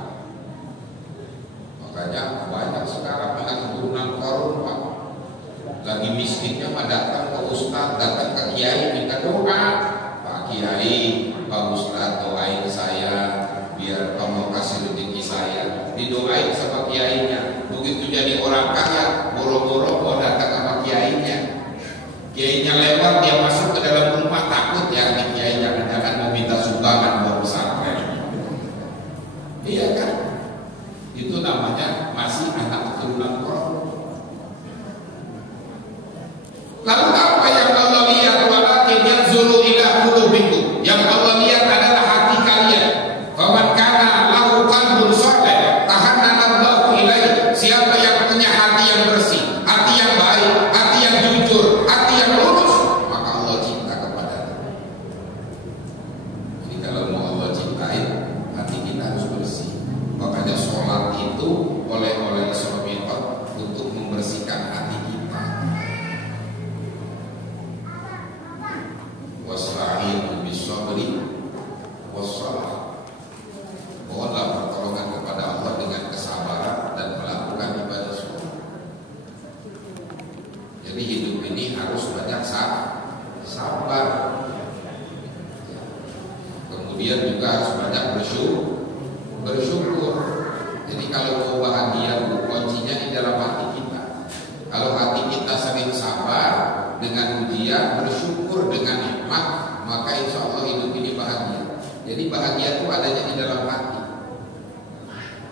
Makanya banyak sekarang anak keturunan Qarun, Pak. Lagi miskinnya mah datang ke Ustaz, datang ke Kiai minta doa. Pak Kiai, Pak Ustaz doain saya biar Allah kasih rezeki saya. Didoain sama kiainya. Begitu jadi orang kaya, boro-boro mau datang sama kiainya. Kiainya lewat, dia masuk ke dalam rumah, takut ya nih kiai jangan-jangan mau minta sumbangan buat pesantren. Iya kan? Itu namanya masih anak keturunan Qarun. Lalu apa yang Allah lihat? Walakin yanzuru ila qulubikum. Yang Allah lihat adalah hati kalian. Faman kana lahu qalbun shalih tahannalallahu ilaihi. Siapa yang punya hati yang bersih, hati yang baik, hati yang jujur, hati yang lurus, maka Allah cinta kepadanya. Jadi kalau mau Allah cintai, hati kita harus bersih. Makanya sholat itu oleh Islamiyah untuk membersihkan hati kita. Wasta'inu bis-sabri was-shalah. Mohonlah pertolongan kepada Allah dengan kesabaran dan melakukan ibadah sholat. Jadi hidup ini harus banyak sabar. Kemudian juga harus banyak bersyukur. Jadi kalau mau bahagia, kuncinya di dalam hati kita. Kalau hati kita sering sabar dengan ujian, bersyukur dengan nikmat, maka insya Allah hidup ini bahagia. Jadi bahagia itu adanya di dalam hati.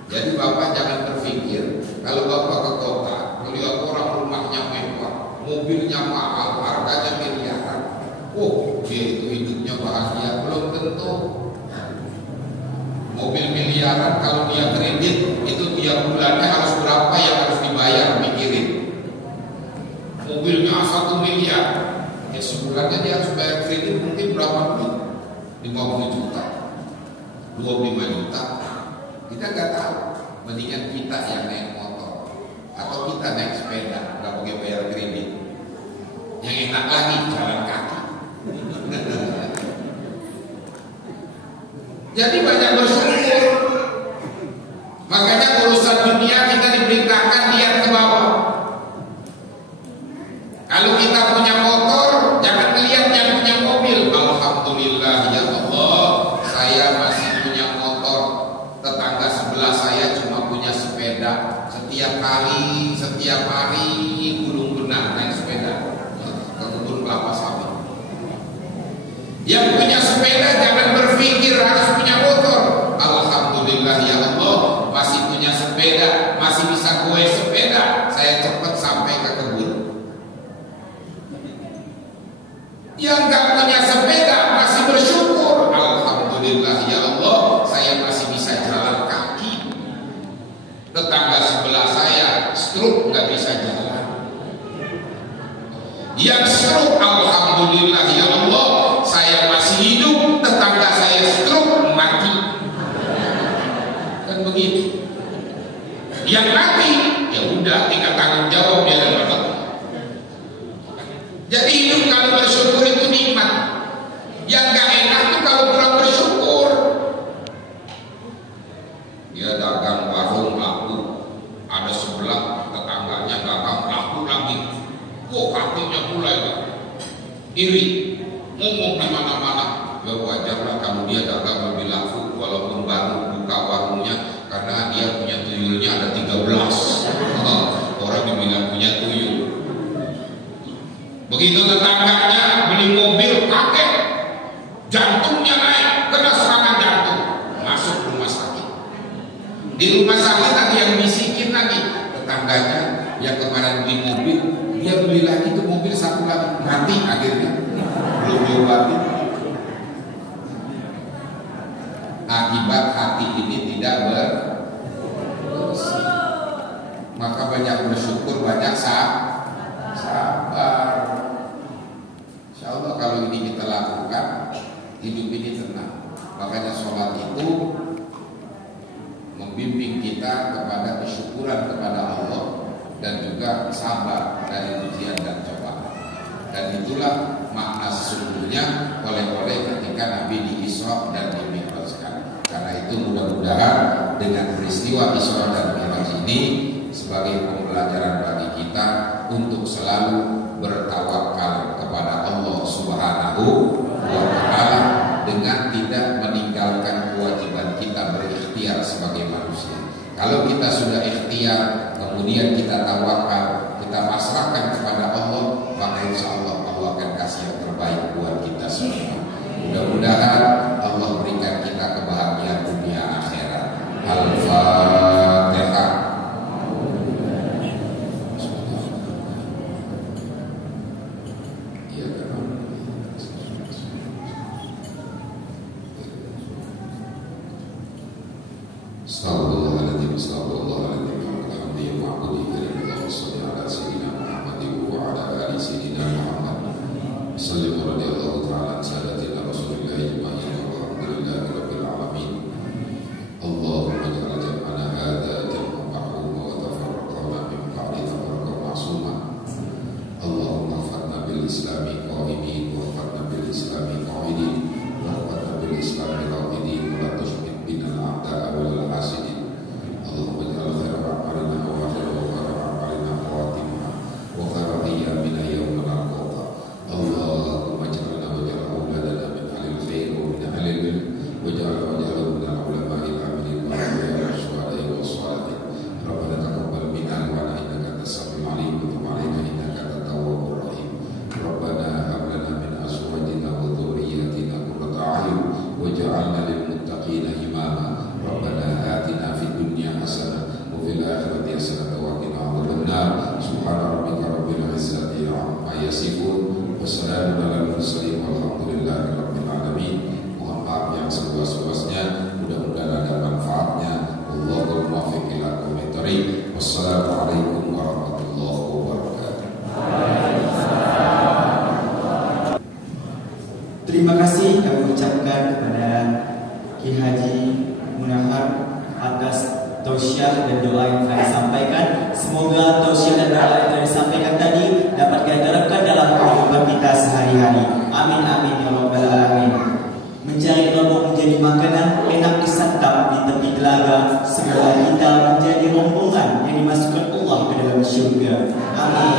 Jadi Bapak jangan berpikir kalau Bapak ke kota melihat orang rumahnya mewah, mobilnya mahal, harganya miliaran, oh dia itu hidupnya bahagia. Belum tentu. Mobil miliaran kalau dia kredit itu tiap bulannya harus berapa yang harus dibayar, pikirin. Mobilnya 1 miliar, ya sebulannya dia harus bayar kredit mungkin berapa duit? 50 juta, 25 juta. Kita nggak tahu. Mendingan kita yang naik motor atau kita naik sepeda, nggak pakai bayar kredit. Yang enak lagi jalan kaki. Jadi banyak bersyukur. Makanya urusan dunia kita diperintahkan lihat ke bawah. Kalau kita punya motor, jangan lihat yang punya mobil. Alhamdulillah ya Allah, saya masih punya motor. Tetangga sebelah saya cuma punya sepeda. Setiap hari gulung benang naik sepeda ke kebun kelapa sawit. Yang punya sepeda jangan berpikir harus punya motor. Alhamdulillah ya Allah, masih punya sepeda, masih bisa goes sepeda. Saya cepat sampai ke kebun. Yang gak punya sepeda masih bersyukur. Alhamdulillah ya Allah, saya masih bisa jalan kaki. Tetangga sebelah saya stroke gak bisa jalan. Yang stroke alhamdulillah ya Allah, saya masih hidup. Tetangga saya stroke mati. Kan begitu. Yang mati ya udah tinggal tanggung jawab dia dan bapak. Jadi hidup kalau bersyukur itu nikmat. Yang gak enak tuh kalau kurang bersyukur. Dia dagang warung laku, ada sebelah tetangganya dagang laku lagi. Kok hatinya mulai iri, ngomong di mana-mana. Ya wajarlah kalau dia dagang lebih laku walaupun baru buka warungnya, karena dia punya tuyulnya ada 13. Orang dibilang punya tuyul. Begitu tetangganya beli mobil kaget, jantungnya naik, kena serangan jantung, masuk rumah sakit. Di rumah sakit ada yang bisikin lagi tetangganya yang kemarin beli mobil, dia beli lagi tuh mobil satu lagi, mati akhirnya, belum diobati. Akibat hati ini tidak bersih. Maka banyak bersyukur, banyak sabar. juga sabar dari ujian dan cobaan. Dan itulah makna sesungguhnya oleh-oleh ketika Nabi di Isra dan di Mi'rajkan. Karena itu mudah-mudahan dengan peristiwa Isra dan Mi'raj ini sebagai pembelajaran bagi kita untuk selalu bertawakal kepada Allah Subhanahu wa Ta'ala dengan tidak meninggalkan kewajiban kita berikhtiar sebagai manusia. Kalau kita sudah ikhtiar, kemudian kita tawakal, kita pasrahkan kepada Allah, maka insya Allah Allah akan kasih yang terbaik buat kita semua. Mudah-mudahan Allah berikan kita kebahagiaan dunia akhirat. Al-Fatihah. Astagfirullahaladzim, astagfirullahaladzim. Alhamdulillah, ma'budihi salli ala sayyidina Muhammadin wa ala ali sayyidina Muhammad. Sallallahu radhiyallahu ta'ala sadatina Rasulillahi walhamdulillahi rabbil alamin. Allahumma ja'al jam'ana hadha jam'an marhuma wa tafarraqana min ba'di tafarraqan ma'suma. Allahumma fatna bil islami qa'imin wa fatna bil islami qa'idin wa fatna bil islami qa'idin wa la tushmit binal a'da'a wal hasidin. Allahumma ja'al khairan a'malina wa khairan a'malina khawatimah wa khairan ayyamina yawma nalqaka. Allahumma ja'alna wa ja'al awladana min ahlil khair wa min ahlil ilm wa ja'alna min al-ulama'il amilin wa min syuhada'i wa shalihin. Rabbana taqabbal minna wa innaka antas samiul alim wa tub 'alaina innaka antat tawwabur rahim. Rabbana hab lana min azwajina wa dhurriyyatina qurrata a'yun waj'alna lil muttaqina imama. Rabbana atina fid dunya hasanah wa fil akhirati hasanah wa qina adzabannar. Subhana rabbika rabbil izzati amma yasifun wa salamun alal mursalin walhamdulillahi rabbil alamin. Mohon maaf yang seluas-luasnya, mudah-mudahan ada manfaatnya. Wallahul muwaffiq ila aqwamit thoriq. Wassalamualaikum warahmatullahi wabarakatuh. Terima kasih kami ucapkan kepada Ki Haji Munahar atas tausiah dan doa yang telah disampaikan. Semoga tausiah dan doa yang telah disampaikan tadi dapat kita terapkan dalam kehidupan kita sehari-hari. Amin amin ya rabbal alamin. Mencari lombok menjadi makanan, enak disantap di tepi telaga. Semoga kita menjadi rombongan yang dimasukkan Allah ke dalam surga. Amin.